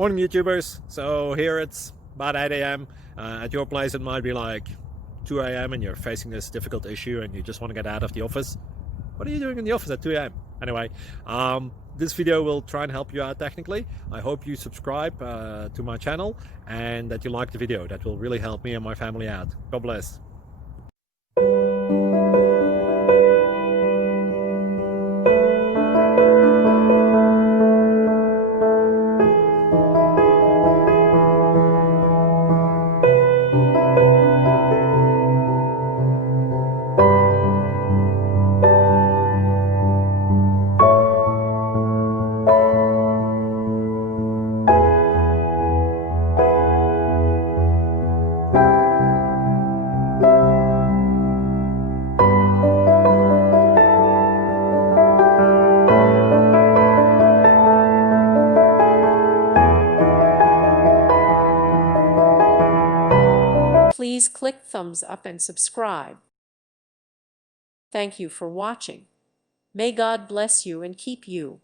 Morning YouTubers. So here it's about 8 a.m. At your place it might be like 2 a.m. and you're facing this difficult issue and you just want to get out of the office. What are you doing in the office at 2 a.m.? Anyway, this video will try and help you out technically. I hope you subscribe to my channel and that you like the video. That will really help me and my family out. God bless. Please click thumbs up and subscribe. Thank you for watching. May God bless you and keep you.